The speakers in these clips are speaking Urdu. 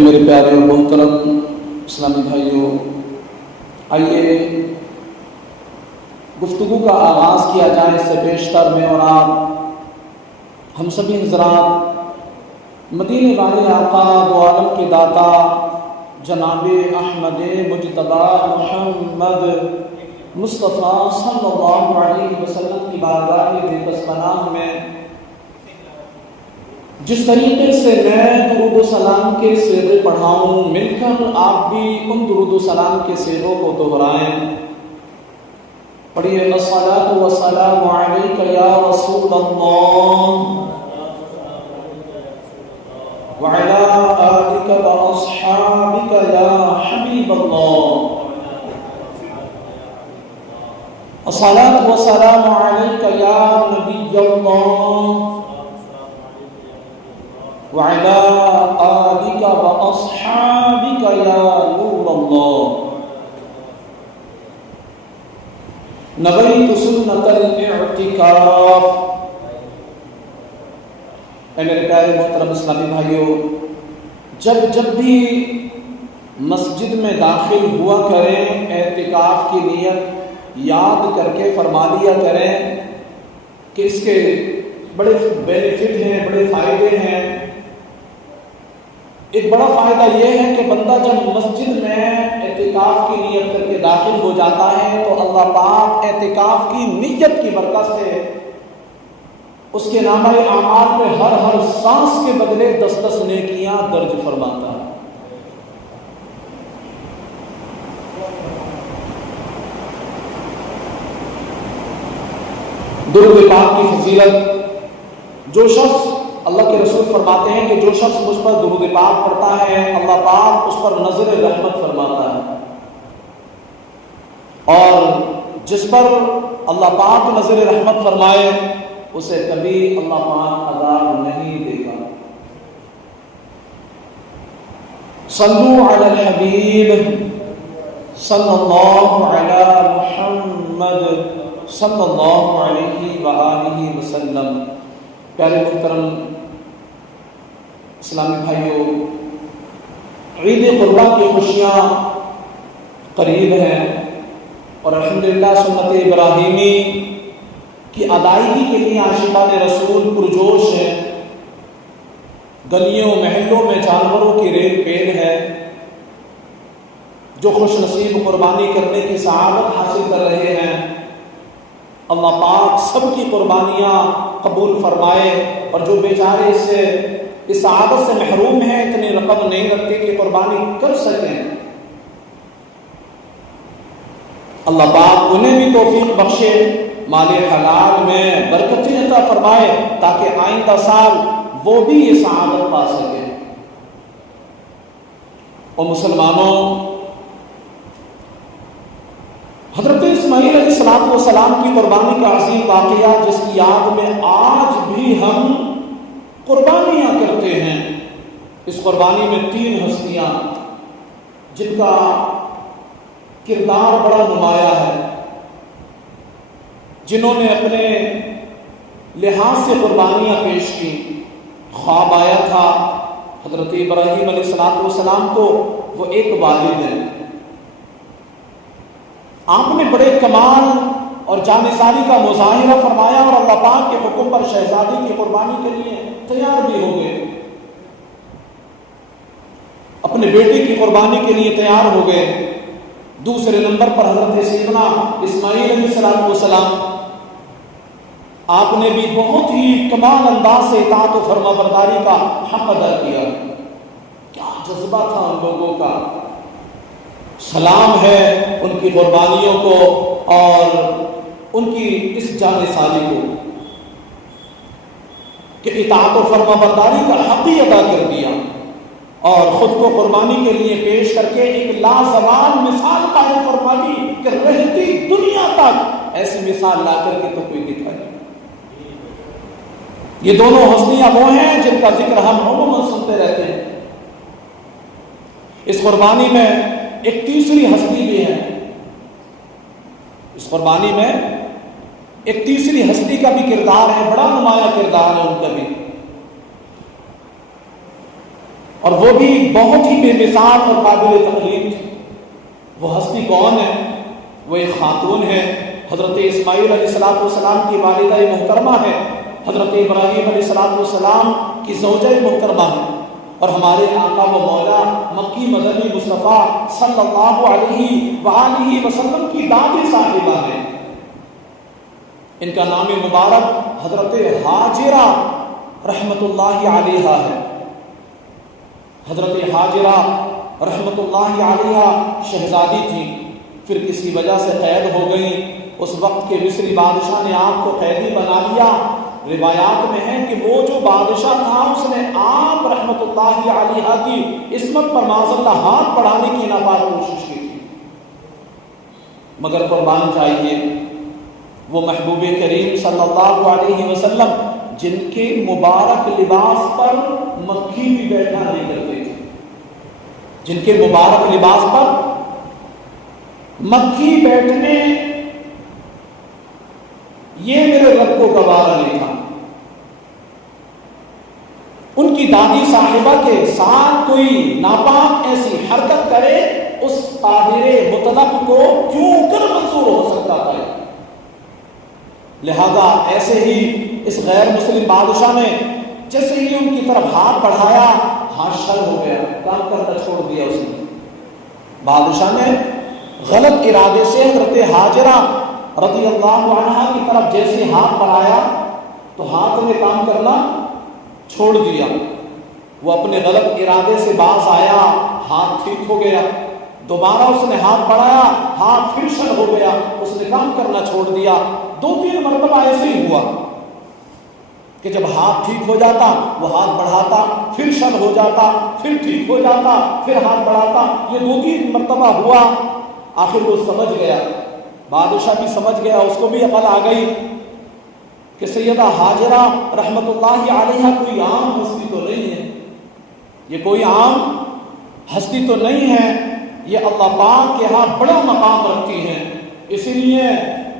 میرے پیارے اور محترم اسلامی بھائیوں، آئیے گفتگو کا آغاز کیا جائے۔ اس سے بیشتر میں اور آپ ہم سبھی حضرات مدینے والے آقا دو عالم کے داتا جناب احمد مجتبی محمد مصطفیٰ صلی اللہ علیہ وسلم کی بارگاہ بے بس پناہ میں جس طریقے سے میں درود و سلام کے سیغے پڑھاؤں، مل کر آپ بھی ان درود و سلام کے سیغوں کو دہرائیں۔ پڑھیے الصلاۃ والسلام علیک یا رسول اللہ وعلی آلک واصحابک یا حبیب اللہ۔ الصلاۃ والسلام علیک یا نبی اللہ وعلى آلك وأصحابك يا نور الله۔ نويت سنة الاعتكاف۔ اے میرے پیارے محترم اسلامی بھائیوں، جب بھی مسجد میں داخل ہوا کریں، اعتکاف کی نیت یاد کر کے فرما لیا کریں کہ اس کے بڑے بینیفٹ ہیں، بڑے فائدے ہیں۔ ایک بڑا فائدہ یہ ہے کہ بندہ جب مسجد میں اعتکاف کی نیت کر کے داخل ہو جاتا ہے تو اللہ پاک اعتکاف کی نیت کی برکت سے اس کے نامہ اعمال میں ہر سانس کے بدلے 10 نیکیاں درج فرماتا ہے۔ درود پاک کی فضیلت، جو شخص، اللہ کے رسول فرماتے ہیں کہ جو شخص مجھ پر درود پاک پڑھتا ہے اللہ پاک اس پر نظر رحمت فرماتا ہے، اور جس پر اللہ پاک نظر رحمت فرمائے اسے کبھی اللہ پاک عذاب نہیں دے گا۔ صلو علی الحبیب صلی اللہ علی محمد صلی اللہ علیہ وآلہ وسلم۔ پیارے محترم اسلامی بھائیوں، عید قربہ کی خوشیاں قریب ہیں اور الحمدللہ سنت ابراہیمی کی ادائیگی کے لیے عاشقان رسول پرجوش ہیں۔ گلیوں محلوں میں جانوروں کی ریل پیل ہے۔ جو خوش نصیب قربانی کرنے کی سعادت حاصل کر رہے ہیں، اللہ پاک سب کی قربانیاں قبول فرمائے، اور جو بیچارے اس سعادت سے محروم ہیں، اتنی رقم نہیں رکھتے کہ قربانی کر سکیں، اللہ پاک انہیں بھی توفیق بخشے، مال حلال میں برکتیں عطا فرمائے تاکہ آئندہ سال وہ بھی یہ سعادت پا سکیں۔ اور مسلمانوں، حضرت اسماعیل علیہ السلام کی قربانی کا عظیم واقعہ جس کی یاد میں آج بھی ہم قربانیاں کرتے ہیں، اس قربانی میں 3 ہستیاں جن کا کردار بڑا نمایاں ہے، جنہوں نے اپنے لحاظ سے قربانیاں پیش کی۔ خواب آیا تھا حضرت ابراہیم علیہ السلام کو، وہ ایک والد ہیں، آپ نے بڑے کمال اور جانثاری کا مظاہرہ فرمایا اور اللہ پاک کے حکم پر شہزادی کی قربانی کے لیے تیار بھی ہو گئے، اپنے بیٹے کی قربانی کے لیے تیار ہو گئے۔ دوسرے نمبر پر حضرت سیدنا اسماعیل علیہ السلام، آپ نے بھی بہت ہی کمال انداز سے اطاعت و فرما برداری کا حق ادا کیا۔ کیا جذبہ تھا ان لوگوں کا! سلام ہے ان کی قربانیوں کو اور ان کی اس جانثاری کو کہ اطاعت و فرما برداری کا حق ہی ادا کر دیا اور خود کو قربانی کے لیے پیش کر کے ایک لازوال مثال قائم فرما دی کہ رہتی دنیا تک ایسی مثال لا کر کے تو کوئی دکھائے۔ یہ دونوں ہستیاں وہ ہیں جن کا ذکر ہم عموماً سنتے رہتے ہیں۔ اس قربانی میں ایک تیسری ہستی بھی ہے، اس قربانی میں ایک تیسری ہستی کا بھی کردار ہے، بڑا نمایاں کردار ہے ان کا بھی۔ اور وہ بھی بہت ہی بے مثال اور قابل تقلید تھی۔ وہ ہستی کون ہے؟ وہ ایک خاتون ہے، حضرت اسماعیل علیہ السلام کی والدہ محترمہ ہے، حضرت ابراہیم علیہ السلام کی زوجہ محترمہ ہے، اور ہمارے آقا و مولا مکی مدنی مصطفیٰ صلی اللہ علیہ وآلہ وسلم کی دادی صاحبہ ہے۔ ان کا نام مبارک حضرت ہاجرہ رحمت اللہ علیہا ہے۔ حضرت ہاجرہ رحمت اللہ علیہا شہزادی تھی، پھر کسی وجہ سے قید ہو گئی۔ اس وقت کے مصری بادشاہ نے آپ کو قیدی بنا لیا۔ روایات میں ہے کہ وہ جو بادشاہ تھا اس نے آپ رحمت اللہ علیہا کی عصمت پر معاذ اللہ ہاتھ بڑھانے کی ناپاک کوشش کی تھی، مگر قربان چاہیے وہ محبوب کریم صلی اللہ علیہ وسلم جن کے مبارک لباس پر مکھی بھی بیٹھا نہیں کرتے تھے، جن کے مبارک لباس پر مکھی بیٹھنے یہ میرے رب کو گوارا نہیں تھا۔ ان کی دادی صاحبہ کے ساتھ کوئی ناپاک ایسی حرکت کرے اس قادر مطلق کو کیوں کر منظور ہو سکتا تھا؟ لہذا ایسے ہی اس غیر مسلم بادشاہ نے جیسے ہی ان کی طرف ہاتھ بڑھایا، ہاتھ شر ہو گیا، کام کرنا چھوڑ دیا۔ اس نے بادشاہ نے غلط ارادے سے حضرت ہاجرہ رضی اللہ عنہا کی طرف جیسے ہاتھ بڑھایا تو ہاتھ نے کام کرنا چھوڑ دیا۔ وہ اپنے غلط ارادے سے باز آیا، ہاتھ ٹھیک ہو گیا، دوبارہ اس نے ہاتھ بڑھایا، ہاتھ پھر شل ہو گیا، اس نے کام کرنا چھوڑ دیا۔ 2-3 مرتبہ ایسے ہی ہوا کہ جب ہاتھ ٹھیک ہو جاتا وہ ہاتھ بڑھاتا، پھر شل ہو جاتا، پھر ٹھیک ہو جاتا، پھر ہاتھ بڑھاتا۔ یہ 2-3 مرتبہ ہوا۔ آخر وہ سمجھ گیا، بادشاہ بھی سمجھ گیا، اس کو بھی عقل آ گئی کہ سیدہ ہاجرہ رحمت اللہ علیہا کوئی عام ہستی تو نہیں ہے، یہ کوئی عام ہستی تو نہیں ہے، یہ اللہ پاک کے ہاں بڑا مقام رکھتی ہیں، اسی لیے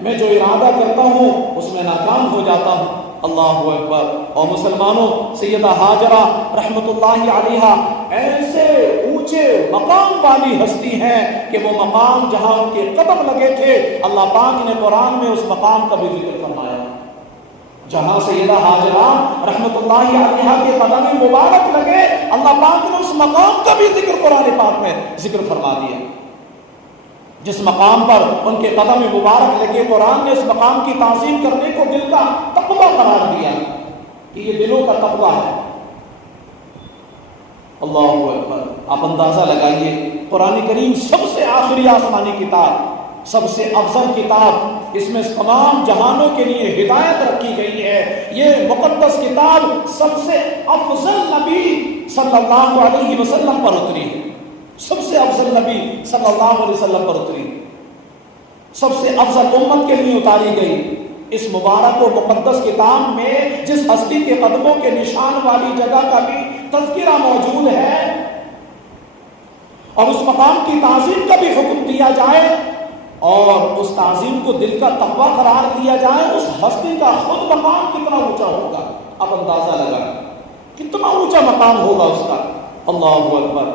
میں جو ارادہ کرتا ہوں اس میں ناکام ہو جاتا ہوں۔ اللہ اکبر۔ اور مسلمانوں، سیدہ ہاجرہ رحمت اللہ علیہا ایسے اونچے مقام والی ہستی ہیں کہ وہ مقام جہاں ان کے قدم لگے تھے اللہ پاک نے قرآن میں اس مقام کا بھی ذکر فرمایا۔ جہاں سیدہ ہاجرہ رحمت اللہ علیہا کے قدم مبارک لگے اللہ پاک نے اس مقام کا بھی ذکر قرآن پاک میں ذکر فرما دیا۔ جس مقام پر ان کے قدم مبارک لگے قرآن نے اس مقام کی تعظیم کرنے کو دل کا تقویٰ قرار دیا کہ یہ دلوں کا تقویٰ ہے۔ اللہ اکبر۔ آپ اندازہ لگائیے، قرآن کریم سب سے آخری آسمانی کتاب، سب سے افضل کتاب، اس میں تمام جہانوں کے لیے ہدایت رکھی گئی ہے۔ یہ مقدس کتاب سب سے افضل نبی صلی اللہ علیہ وسلم پر اتری ہے، سب سے افضل نبی صلی اللہ علیہ وسلم پر اتری، سب سے افضل امت کے لیے اتاری گئی۔ اس مبارک و مقدس کتاب میں جس ہستی کے قدموں کے نشان والی جگہ کا بھی تذکرہ موجود ہے اور اس مقام کی تعظیم کا بھی حکم دیا جائے اور اس تعظیم کو دل کا تقویٰ قرار دیا جائے، اس ہستی کا خود مقام کتنا اونچا ہوگا آپ اندازہ لگائیں، کتنا اونچا مقام ہوگا اس کا۔ اللہ اکبر۔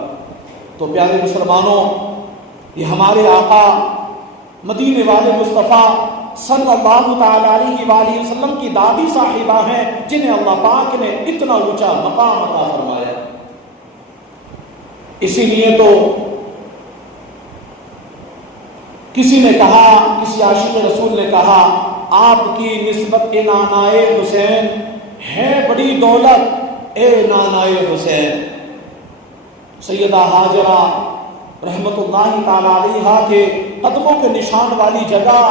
تو پیارے مسلمانوں، یہ ہمارے آقا مدینے والے مصطفیٰ صلی اللہ تعالی علیہ وآلہ وسلم کی دادی صاحبہ ہیں جنہیں اللہ پاک نے اتنا اونچا مقام عطا فرمایا۔ اسی لیے تو کسی نے کہا، کسی عاشق رسول نے کہا، آپ کی نسبت اے نانائے حسین ہے بڑی دولت، اے نانائے حسین۔ سیدہ ہاجرہ رحمت اللہ تعالی علیہا کے قدموں کے نشان والی جگہ،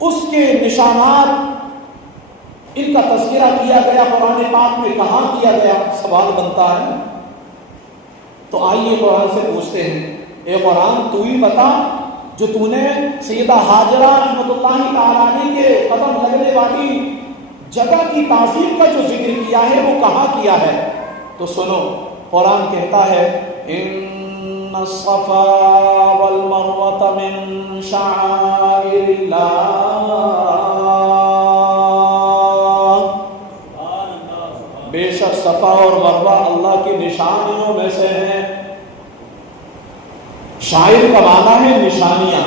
اس کے نشانات، ان کا تذکرہ کیا گیا قرآن پاک میں، کہاں کیا گیا؟ سوال بنتا ہے۔ تو آئیے قرآن سے پوچھتے ہیں، اے قرآن تو ہی بتا، جو تو نے سیدہ ہاجرہ رحمت اللہ تعالی علیہ کے قدم لگنے والی جگہ کی تعظیم کا جو ذکر کیا ہے وہ کہاں کیا ہے؟ تو سنو، قرآن کہتا ہے ان الصفا والمروة من شعائر اللہ، بے شک صفا اور مروہ اللہ کی نشانیوں میں سے ہیں۔ شاعر کا معنی ہے نشانیاں،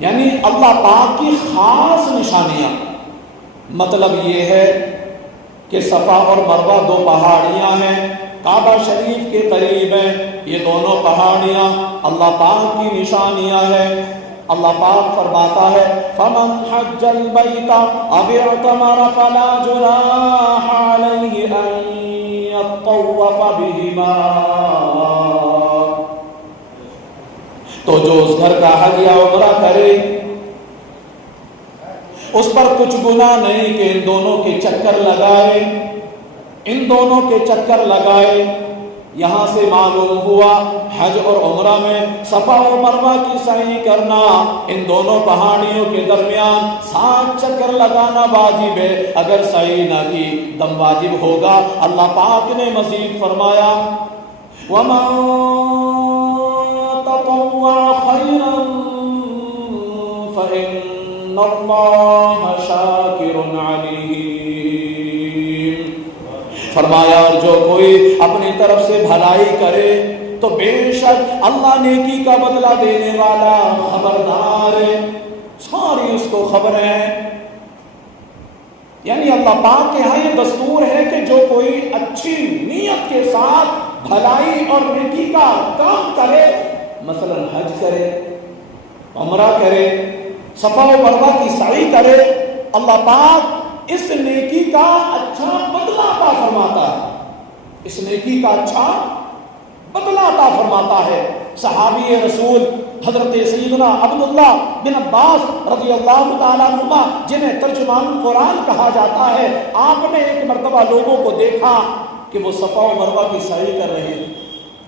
یعنی اللہ پاک کی خاص نشانیاں۔ مطلب یہ ہے کہ صفا اور مروہ دو پہاڑیاں ہیں، کعبہ شریف کے قریب ہیں۔ یہ دونوں پہاڑیاں اللہ پاک کی نشانیاں ہیں۔ اللہ پاک فرماتا ہے فَمَنْ حَجَّ الْبَيْتَ أَوِ اعْتَمَرَ فَلَا جُنَاحَ عَلَيْهِ أَنْ يَطَّوَّفَ بِهِمَا۔ تو جو اس گھر کا حج یا عمرہ کرے اس پر کچھ گناہ نہیں کہ ان دونوں کے چکر لگائے، ان دونوں کے چکر لگائے۔ یہاں سے معلوم ہوا حج اور عمرہ میں صفا و مروہ کی سعی کرنا، ان دونوں پہاڑیوں کے درمیان 7 چکر لگانا واجب ہے۔ اگر سعی نہ کی دم واجب ہوگا۔ اللہ پاک نے مزید فرمایا وَمَن تَطَوَّعَ خَيْرًا فَإِنَّ اللَّهَ شَاكِرٌ عَلِيمٌ۔ فرمایا اور جو کوئی اپنی طرف سے بھلائی کرے تو بے شک اللہ نیکی کا بدلہ دینے والا خبردار ہے، ساری اس کو خبر ہے۔ یعنی اللہ پاک کے ہاں یہ دستور ہے کہ جو کوئی اچھی نیت کے ساتھ بھلائی اور نیکی کا کام کرے، مثلا حج کرے، عمرہ کرے، صفا و مروہ کی سعی کرے، اللہ پاک اس نیکی کا اچھا بدلہ عطا فرماتا ہے، اس نیکی کا اچھا بدلہ عطا فرماتا ہے۔ صحابی رسول حضرت سیدنا عبداللہ بن عباس رضی اللہ تعالیٰ عنہما، جنہیں ترجمان القرآن کہا جاتا ہے، آپ نے ایک مرتبہ لوگوں کو دیکھا کہ وہ صفا و مروہ کی سعی کر رہے ہیں،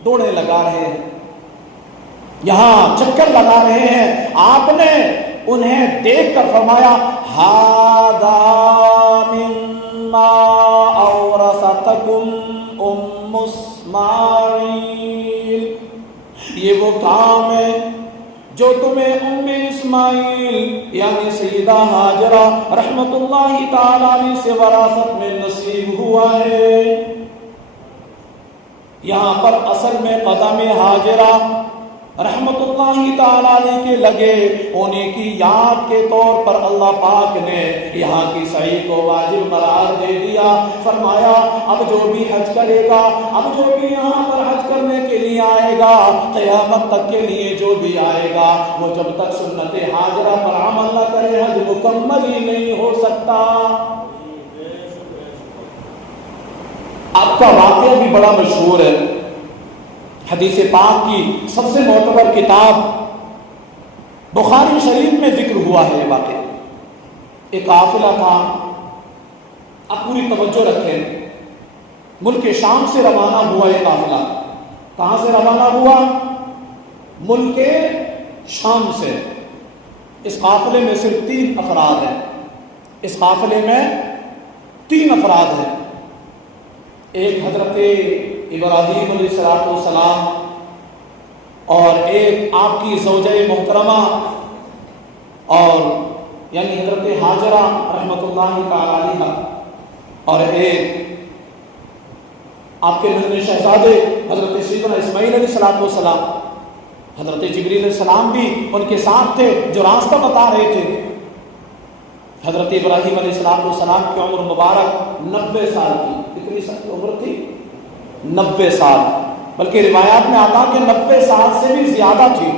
دوڑیں لگا رہے ہیں، یہاں چکر لگا رہے ہیں۔ آپ نے انہیں دیکھ کر فرمایا ھذا مما اورثتکم ام اسماعیل، یہ وہ کام ہے جو تمہیں ام اسماعیل یعنی سیدہ ہاجرہ رحمت اللہ تعالیٰ علیہ سے وراثت میں نصیب ہوا ہے۔ یہاں پر اصل میں قدم ہاجرہ رحمت اللہ تعالیٰ علیہ کے لگے ہونے کی یاد کے طور پر اللہ پاک نے یہاں کی سعی کو واجب قرار دے دیا۔ فرمایا اب جو بھی حج کرے گا، اب جو بھی یہاں پر حج کرنے کے لیے آئے گا، قیامت تک کے لیے جو بھی آئے گا، وہ جب تک سنت ہاجرہ پر عمل نہ کرے حج مکمل ہی نہیں ہو سکتا۔ آپ کا واقعہ بھی بڑا مشہور ہے، حدیث پاک کی سب سے معتبر کتاب بخاری شریف میں ذکر ہوا ہے۔ یہ واقعہ ایک قافلہ تھا، اب پوری توجہ رکھیں، ملک شام سے روانہ ہوا یہ قافلہ۔ کہاں سے روانہ ہوا؟ ملک شام سے۔ اس قافلے میں صرف 3 افراد ہیں، اس قافلے میں 3 افراد ہیں۔ ایک حضرت ابراہیم علیہ السلام اور ایک آپ کی زوجہ محترمہ اور یعنی حضرت ہاجرہ رحمت اللہ تعالی علیہ، اور ایک آپ کے ننھے شہزادے حضرت سیدنا اسماعیل علیہ السلام۔ حضرت جبریل علیہ السلام بھی ان کے ساتھ تھے جو راستہ بتا رہے تھے۔ حضرت ابراہیم علیہ السلام کی عمر مبارک 90 سال کی، کتنی سال کی عمر تھی؟ 90 سال، بلکہ روایات میں آتا کہ 90 سال سے بھی زیادہ تھی۔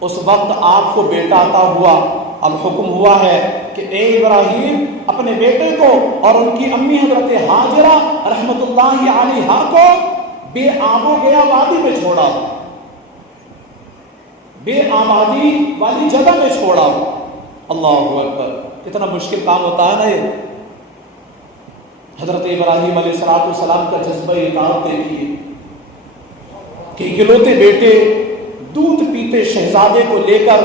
اس وقت آپ کو بیٹا عطا ہوا۔ اب حکم ہوا ہے کہ اے ابراہیم اپنے بیٹے کو اور ان کی امی حضرت ہاجرہ رحمت اللہ علیہا کو بے آب و گیا وادی میں چھوڑا، بے آبادی والی جگہ میں چھوڑا۔ اللہ اکبر، کتنا مشکل کام ہوتا ہے نا یہ۔ حضرت ابراہیم علیہ السلام کا جذبہ اطاعت دیکھیے کہ اکلوتے بیٹے دودھ پیتے شہزادے کو لے کر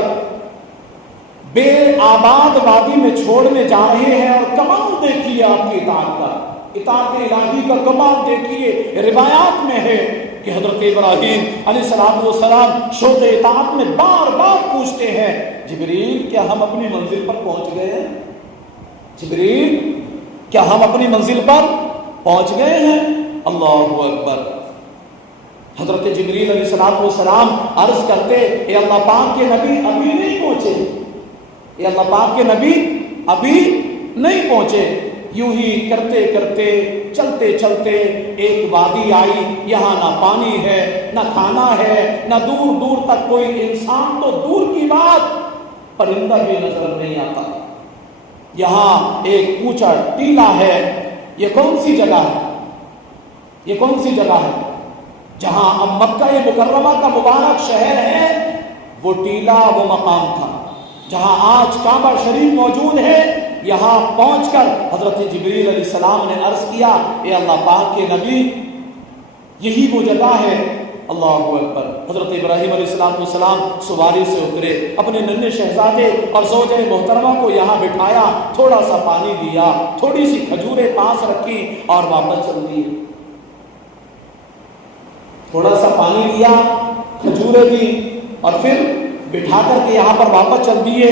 بے آباد وادی میں چھوڑنے جا رہے ہیں، اور کمال دیکھیے آپ کی اطاعت کا، اطاعت الہی کا کمال دیکھیے۔ روایات میں ہے کہ حضرت ابراہیم علیہ السلام شوق اطاعت میں بار بار پوچھتے ہیں جبریل کیا ہم اپنی منزل پر پہنچ گئے ہیں؟ جبریل کیا ہم اپنی منزل پر پہنچ گئے ہیں؟ اللہ اکبر۔ حضرت جبریل علیہ الصلوۃ والسلام عرض کرتے اے اللہ پاک کے نبی ابھی نہیں پہنچے، اے اللہ پاک کے نبی ابھی نہیں پہنچے۔ یوں ہی کرتے کرتے چلتے چلتے ایک وادی آئی، یہاں نہ پانی ہے نہ کھانا ہے نہ دور دور تک کوئی انسان تو دور کی بات پرندہ بھی نظر نہیں آتا۔ یہاں ایک اونچا ٹیلا ہے۔ یہ کون سی جگہ ہے؟ یہ کون سی جگہ ہے؟ جہاں اب مکہ مکرمہ کا مبارک شہر ہے، وہ ٹیلا وہ مقام تھا جہاں آج کعبہ شریف موجود ہے۔ یہاں پہنچ کر حضرت جبریل علیہ السلام نے عرض کیا اے اللہ پاک کے نبی یہی وہ جگہ ہے۔ اللہ اکبر۔ حضرت ابراہیم علیہ السلام سواری سے اترے، اپنے ننھے شہزادے اور زوجہ محترمہ کو یہاں بٹھایا، تھوڑا سا پانی دیا، تھوڑی سی کھجوریں پاس رکھی اور واپس چل دیے۔ تھوڑا سا پانی دیا، کھجوریں دی اور پھر بٹھا کر کے یہاں پر واپس چل دیے۔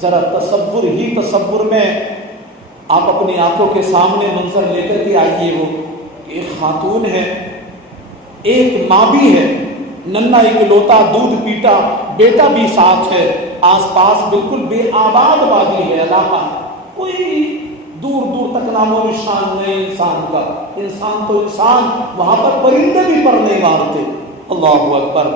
ذرا تصور میں آپ اپنی آنکھوں کے سامنے منظر لے کر کے آئیے، وہ ایک خاتون ہے، ایک ماں بھی ہے، ننھا اکلوتا دودھ پیتا بیٹا بھی ساتھ ہے، آس پاس بالکل بے آباد وادی ہے علاقہ، کوئی دور دور تک نام و نشان نہیں انسان کا، انسان تو انسان، وہاں پر پرندے بھی پر نہیں مارتے۔ اللہ اکبر۔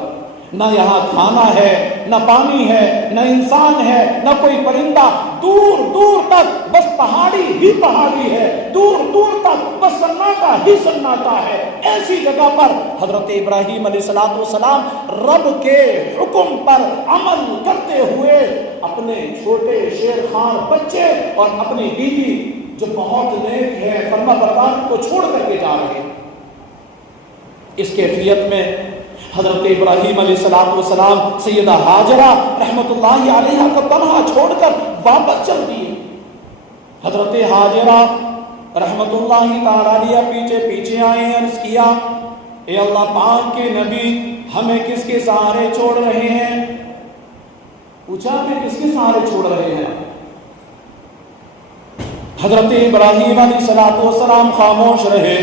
نہ یہاں کھانا ہے نہ پانی ہے نہ انسان ہے نہ کوئی پرندہ، دور دور تک بس پہاڑی ہی پہاڑی ہے، دور دور تک بس سناٹا ہی سناٹا ہے۔ ایسی جگہ پر حضرت ابراہیم علیہ السلام رب کے حکم پر عمل کرتے ہوئے اپنے چھوٹے شیر خان بچے اور اپنی بیوی جو بہت نیک ہے فرما بردار کو چھوڑ کر کے جا رہے ہیں۔ اس کیفیت میں حضرت ابراہیم علیہ السلام سیدہ ہاجرہ رحمت اللہ علیہا کو تنہا چھوڑ کر واپس چل دیے۔ حضرت ہاجرہ رحمت اللہ تعالی علیہ پیچھے پیچھے آئے، عرض کیا اے اللہ پاک کے نبی ہمیں کس کے سہارے چھوڑ رہے ہیں؟ پوچھا کہ کس کے سہارے چھوڑ رہے ہیں؟ حضرت ابراہیم علیہ السلام خاموش رہے،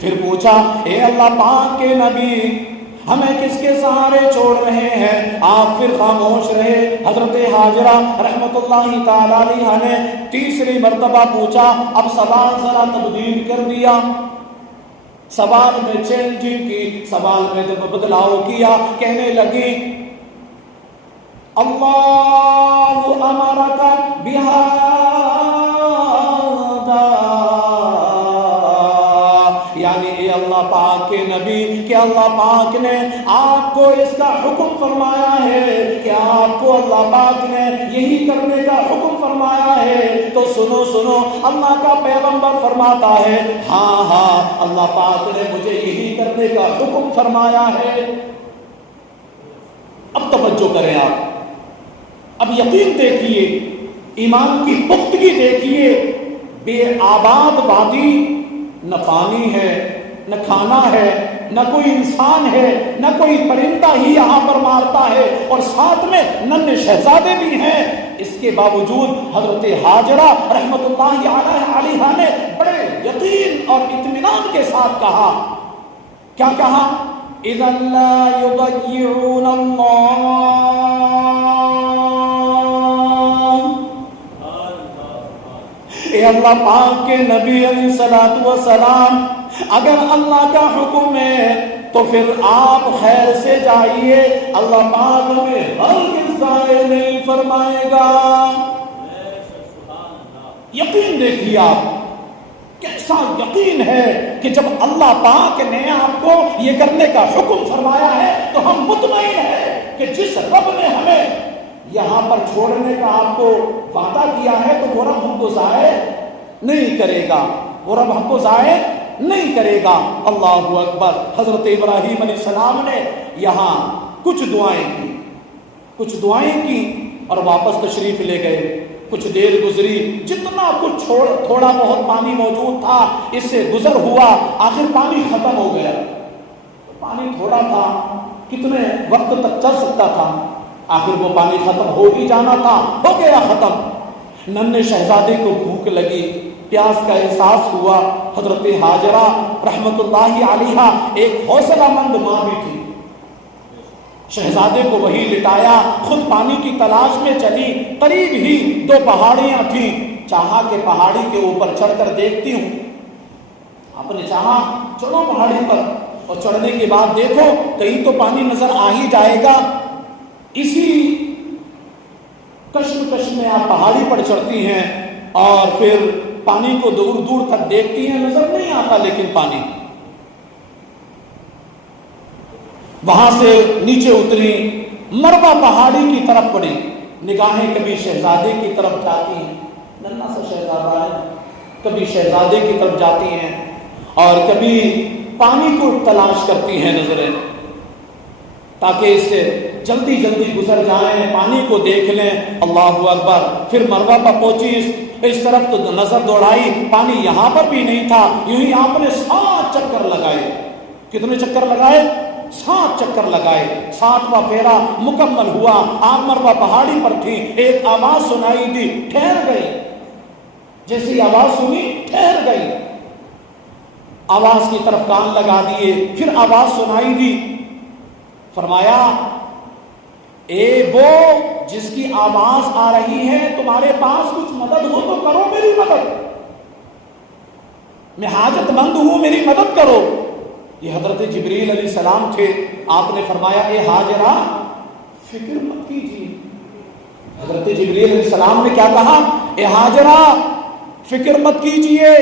پھر پوچھا اے اللہ پاک کے نبی ہمیں کس کے سہارے چھوڑ رہے ہیں؟ آپ پھر خاموش رہے۔ حضرت ہاجرہ رحمت اللہ تعالی علیہا نے تیسری مرتبہ پوچھا، اب سوال ذرا تبدیل کر دیا، سوال میں چینجنگ کی، سوال میں بدلاؤ کیا، کہنے لگی اللہ امرک بہذا، یعنی اے اللہ پاک کے نبی کہ اللہ پاک نے آپ کو اس کا حکم فرمایا ہے، کہ آپ کو اللہ پاک نے یہی کرنے کا حکم فرمایا ہے، تو سنو اللہ کا پیغمبر فرماتا ہے ہاں ہاں اللہ پاک نے مجھے یہی کرنے کا حکم فرمایا ہے۔ اب توجہ کریں آپ، اب یقین دیکھیے، ایمان کی پختگی دیکھیے۔ بے آباد وادی، نہ پانی ہے نہ کھانا ہے نہ کوئی انسان ہے نہ کوئی پرندہ ہی یہاں پر مارتا ہے، اور ساتھ میں ننھے شہزادے بھی ہیں۔ اس کے باوجود حضرت ہاجرہ رحمت اللہ علیہا نے بڑے یقین اور اطمینان کے ساتھ کہا، کیا کہا؟ اِذًا لَا يُضَيِّعُونَ اللَّهَ، اے اللہ پاک کے نبی علیہ الصلوۃ والسلام اگر اللہ کا حکم ہے تو پھر آپ خیر سے جائیے، اللہ پاک ہمیں ہرگز ضائع نہیں فرمائے گا۔ یقین دیکھیے آپ، کیسا یقین ہے کہ جب اللہ پاک نے آپ کو یہ کرنے کا حکم فرمایا ہے تو ہم مطمئن ہیں کہ جس رب نے ہمیں یہاں پر چھوڑنے کا آپ کو وعدہ کیا ہے تو وہ رب ہم کو ضائع نہیں کرے گا، وہ رب ہم کو ضائع نہیں کرے گا۔ اللہ اکبر۔ حضرت ابراہیم علیہ السلام نے یہاں کچھ دعائیں کی اور واپس تشریف لے گئے۔ کچھ دیر گزری، جتنا کچھ تھوڑا بہت پانی موجود تھا اس سے گزر ہوا، آخر پانی ختم ہو گیا۔ پانی تھوڑا تھا، کتنے وقت تک چل سکتا تھا؟ آخر وہ پانی ختم ہو ہی جانا تھا، ہو گیا ختم۔ ننھے شہزادے کو بھوک لگی، پیاس کا احساس ہوا۔ حضرت ہاجرہ رحمت اللہ علیہا ایک حوصلہ مند ماں بھی تھی، شہزادے کو وہی لٹایا، خود پانی کی تلاش میں چلی۔ قریب ہی دو پہاڑیاں تھیں، چاہا کہ پہاڑی کے اوپر چڑھ کر دیکھتی ہوں۔ آپ نے چاہا چڑھو پہاڑی پر، اور چڑھنے کے بعد دیکھو کہیں تو پانی نظر آ ہی جائے گا۔ اسی کشمکش میں آپ پہاڑی پر چڑھتی ہیں اور پھر پانی کو دور دور تک دیکھتی ہیں، نظر نہیں آتا لیکن پانی۔ وہاں سے نیچے اتری، مروہ پہاڑی کی طرف بڑھی، نگاہیں کبھی شہزادے کی طرف جاتی ہیں، ننھا سا شہزادہ ہے، کبھی شہزادے کی طرف جاتی ہیں، اور کبھی پانی کو تلاش کرتی ہیں نظریں، تاکہ اس سے جلدی جلدی گزر جائیں، پانی کو دیکھ لیں۔ اللہ اکبر۔ پھر مروہ پر پہنچی، اس طرف تو نظر دوڑائی، پانی یہاں پر بھی نہیں تھا۔ یوں ہی آپ نے 7 چکر لگائے۔ کتنے چکر لگائے؟ 7 چکر لگائے۔ 7واں پھیرا مکمل ہوا، آپ مروہ پہاڑی پر تھی، ایک آواز سنائی دی، ٹھہر گئی۔ جیسی آواز سنی ٹھہر گئی، آواز کی طرف کان لگا دیے، پھر آواز سنائی دی، فرمایا اے وہ جس کی آواز آ رہی ہے، تمہارے پاس کچھ مدد ہو تو کرو میری مدد، میں حاجت مند ہوں، میری مدد کرو۔ یہ حضرت جبریل علیہ السلام تھے۔ آپ نے فرمایا اے ہاجرہ فکر مت کیجیے۔ حضرت جبریل علیہ السلام نے کیا کہا؟ اے ہاجرہ فکر مت کیجیے،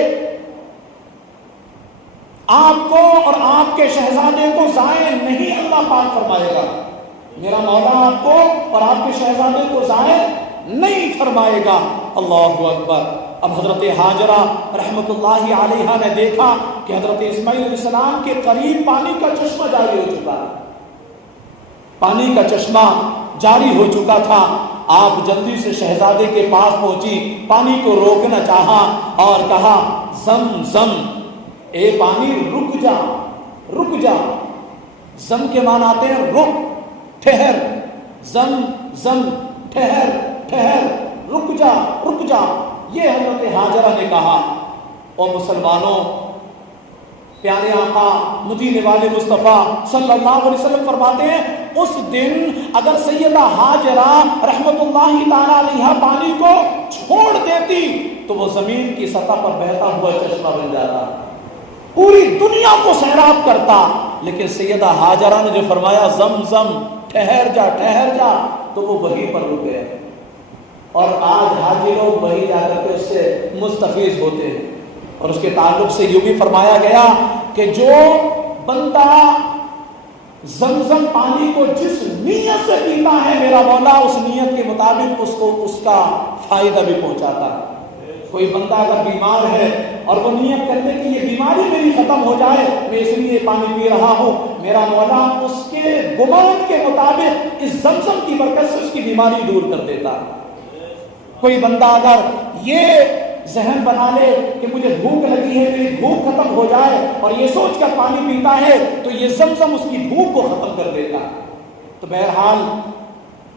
آپ کو اور آپ کے شہزادے کو ضائع نہیں اللہ پاک فرمائے گا، میرا مولا آپ کو اور آپ کے شہزادے کو ضائع نہیں فرمائے گا۔ اللہ اکبر۔ اب حضرت ہاجرہ رحمت اللہ علیہا نے دیکھا کہ حضرت اسماعیل علیہ السلام کے قریب پانی کا چشمہ جاری ہو چکا ہے، پانی کا چشمہ جاری ہو چکا تھا۔ آپ جلدی سے شہزادے کے پاس پہنچی، پانی کو روکنا چاہا اور کہا زم زم، اے پانی رک جا، رک جا۔ زم کے معنی آتے ہیں رک، ٹھہر، زم زم، ٹھہر ٹھہر، رک جا رک جا۔ یہ حضرت ہاجرہ نے کہا۔ اور مسلمانوں، پیارے آقا مدینے والے مصطفیٰ صلی اللہ علیہ وسلم فرماتے ہیں اس دن اگر سیدہ ہاجرہ رحمت اللہ تعالی علیہا پانی کو چھوڑ دیتی تو وہ زمین کی سطح پر بہتا ہوا چشمہ بن جاتا، پوری دنیا کو سیراب کرتا۔ لیکن سیدہ ہاجرہ نے جو فرمایا زم زم، ٹھہر جا ٹھہر جا، تو وہ وہیں پر رک گئے۔ اور آج حاجی لوگ وہی جا کر کے اس سے مستفیض ہوتے ہیں۔ اور اس کے تعلق سے یوں بھی فرمایا گیا کہ جو بندہ زمزم پانی کو جس نیت سے پیتا ہے، میرا مولا اس نیت کے مطابق اس کو اس کا فائدہ بھی پہنچاتا ہے۔ کوئی بندہ اگر بیمار ہے اور وہ نیت کرتے کہ یہ بیماری میری ختم ہو جائے، میں اس لیے پانی پی رہا ہوں، میرا مولا اس کے گمان کے مطابق اس زمزم کی برکت سے اس کی بیماری دور کر دیتا ہے۔ کوئی بندہ اگر یہ ذہن بنا لے کہ مجھے بھوک لگی ہے، میری بھوک ختم ہو جائے، اور یہ سوچ کر پانی پیتا ہے تو یہ زمزم اس کی بھوک کو ختم کر دیتا ہے۔ تو بہرحال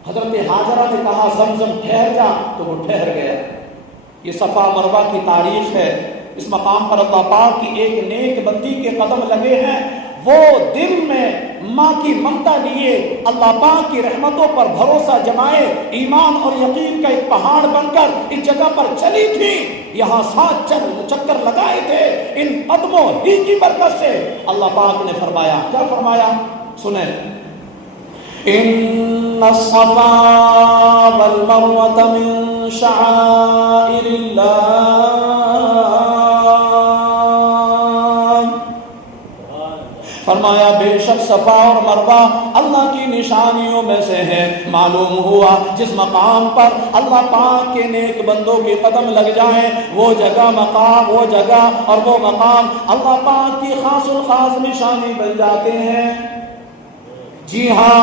حضرت ہاجرہ نے کہا زمزم ٹھہر جا، تو وہ ٹھہر گیا۔ یہ صفا مروہ کی تاریخ ہے۔ اس مقام پر اللہ پاک کی ایک نیک بندی کے قدم لگے ہیں، وہ دل میں ماں کی ممتا لیے اللہ پاک کی رحمتوں پر بھروسہ جمائے، ایمان اور یقین کا ایک پہاڑ بن کر اس جگہ پر چلی تھی، یہاں 7 چکر لگائے تھے۔ ان قدموں ہی کی برکت سے اللہ پاک نے فرمایا، کیا فرمایا سنیں، ان الصفا والمروة من شعائر اللہ، فرمایا بے شک صفا اور مروہ اللہ کی نشانیوں میں سے ہے۔ معلوم ہوا جس مقام پر اللہ پاک کے نیک بندوں کے قدم لگ جائیں، وہ جگہ مقام، وہ جگہ اور وہ مقام اللہ پاک کی خاص الخاص نشانی بن جاتے ہیں۔ جی ہاں،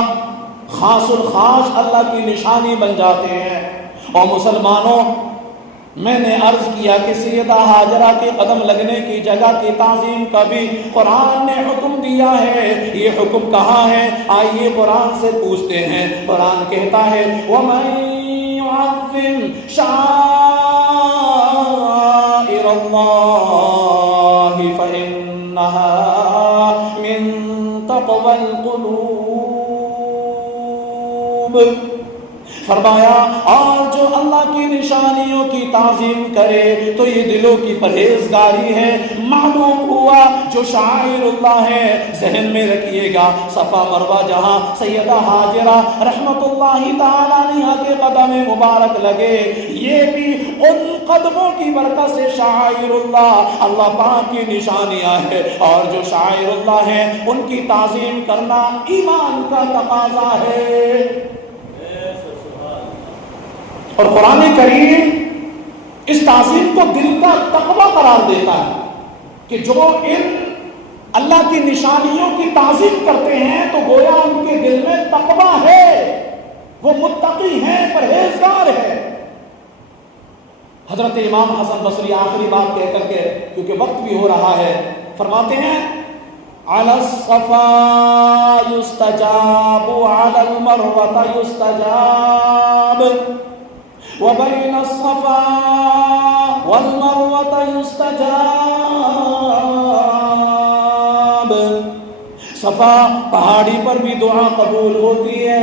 خاص الخاص اللہ کی نشانی بن جاتے ہیں۔ اور مسلمانوں، میں نے عرض کیا کہ سیدہ ہاجرہ کے قدم لگنے کی جگہ کی تعظیم کا بھی قرآن نے حکم دیا ہے۔ یہ حکم کہاں ہے؟ آئیے قرآن سے پوچھتے ہیں۔ قرآن کہتا ہے وَمَن يُعَظِّمْ شَعَائِرَ اللہ فإنہا من تقوی القلوب. فرمایا اور جو اللہ کی نشانیوں کی تعظیم کرے تو یہ دلوں کی پرہیزگاری ہے. معلوم ہوا جو شعائر اللہ ہے ذہن میں رکھیے گا. صفا مروہ جہاں سیدہ ہاجرہ رحمت اللہ تعالی عنہا کے قدم مبارک لگے، یہ بھی ان قدموں کی برکت سے شعائر اللہ اللہ پاک کی نشانیاں ہے. اور جو شعائر اللہ ہیں ان کی تعظیم کرنا ایمان کا تقاضا ہے. اور قرآن کریم اس تعظیم کو دل کا تقویٰ قرار دیتا ہے کہ جو ان اللہ کی نشانیوں کی تعظیم کرتے ہیں تو گویا ان کے دل میں تقویٰ ہے، وہ متقی ہیں، پرہیزگار ہے. حضرت امام حسن بصری آخری بات کہہ کر کے کیونکہ وقت بھی ہو رہا ہے فرماتے ہیں علی الصفا یستجاب علی المروۃ یستجاب وبین الصفا والمروۃ یستجاب. صفا پہاڑی پر بھی دعا قبول ہوتی ہے،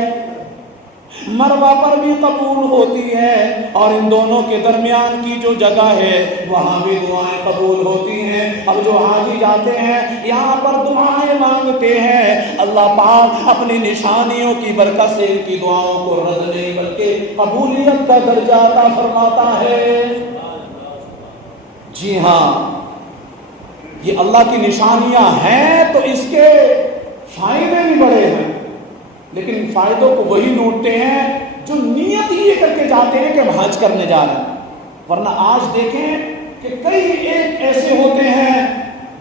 مروہ پر بھی قبول ہوتی ہے، اور ان دونوں کے درمیان کی جو جگہ ہے وہاں بھی دعائیں قبول ہوتی ہیں. اب جو حاجی جاتے ہیں یہاں پر دعائیں مانگتے ہیں، اللہ پاک اپنی نشانیوں کی برکت سے ان کی دعاؤں کو رد نہیں بلکہ قبولیت کا درجہ عطا فرماتا ہے. جی ہاں، یہ اللہ کی نشانیاں ہیں تو اس کے فائدے بھی بڑے ہیں، لیکن فائدوں کو وہی لوٹتے ہیں جو نیت یہ کر کے جاتے ہیں کہ ہم حج کرنے جا رہے ہیں. ورنہ آج دیکھیں کہ کئی ایک ایسے ہوتے ہیں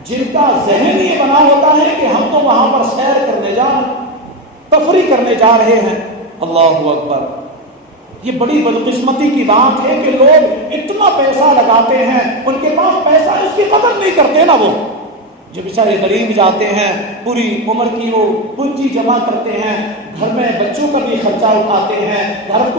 جن کا ذہن یہ بنا ہوتا ہے کہ ہم تو وہاں پر سیر کرنے جا رہے ہیں، تفریح کرنے جا رہے ہیں. اللہ اکبر، یہ بڑی بدقسمتی کی بات ہے کہ لوگ اتنا پیسہ لگاتے ہیں، ان کے پاس پیسہ اس کی قدر نہیں کرتے نا. وہ جو بیچارے غریب جاتے ہیں پوری عمر کی وہ پونجی جمع کرتے ہیں، گھر میں بچوں کا بھی خرچہ اٹھاتے ہیں، گھر کو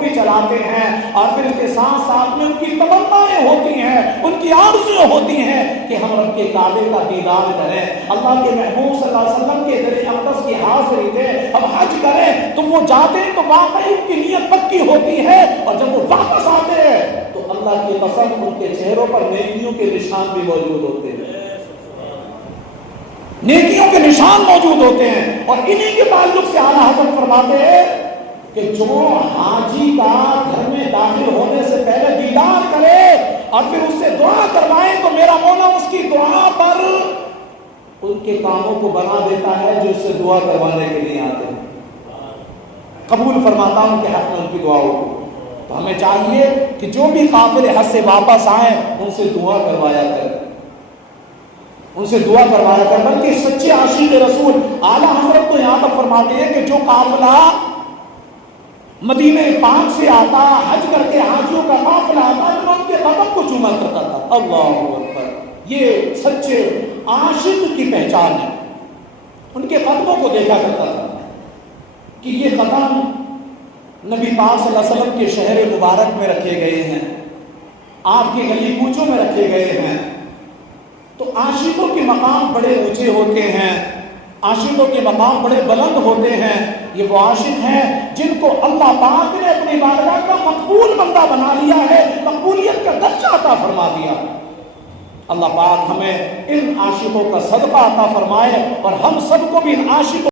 بھی چلاتے ہیں، اور پھر اس کے ساتھ ساتھ میں ان کی تمنائیں ہوتی ہیں، ان کی آرزویں ہوتی ہیں کہ ہم رب کے کعبے کا دیدار کریں، اللہ کے محبوب صلی اللہ علیہ وسلم کے در اقدس کی حاضری دیں، ہم حج کریں. تو وہ جاتے ہیں تو واقعی ان کی نیت پکی ہوتی ہے، اور جب وہ واپس آتے ہیں تو اللہ کی قسم ان کے چہروں پر نیکیوں کے نشان بھی موجود ہوتے ہیں، نیکیوں کے نشان موجود ہوتے ہیں. اور انہی کے تعلق سے اعلیٰ حضرت فرماتے ہیں کہ جو حاجی کا گھر میں داخل ہونے سے پہلے دیدار کرے اور پھر اس سے دعا کروائے تو میرا مولا اس کی دعا پر ان کے کاموں کو بنا دیتا ہے جو اس سے دعا کروانے کے لیے آتے ہیں، قبول فرماتا ہوں کہ حق میں ان کی دعاؤں کو. تو ہمیں چاہیے کہ جو بھی قافلے حج سے واپس آئیں ان سے دعا کروایا کریں، ان سے دعا کروایا کر، بلکہ سچے عاشق رسول اعلیٰ حضرت تو یہاں تک فرماتے ہیں کہ جو قافلہ مدینہ پاک سے آتا، حج کر کے حاجیوں کا قافلہ آتا، جو ان کے قدم کو چوما کرتا تھا. اللہ اکبر، یہ سچے عاشق کی پہچان ہے. ان کے قدموں کو دیکھا کرتا تھا کہ یہ قدم نبی پاک صلی اللہ علیہ وسلم کے شہر مبارک میں رکھے گئے ہیں، آپ کے گلی کوچوں میں رکھے گئے ہیں. تو عاشقوں کے مقام بڑے اونچے ہوتے ہیں، عاشقوں کے مقام بڑے بلند ہوتے ہیں. یہ وہ عاشق ہیں جن کو اللہ پاک نے اپنی بارگاہ کا مقبول بندہ بنا لیا ہے، مقبولیت کا درجہ عطا فرما دیا. اللہ پاک ہمیں ان عاشقوں کا صدقہ عطا فرمائے اور ہم سب کو بھی ان عاشقوں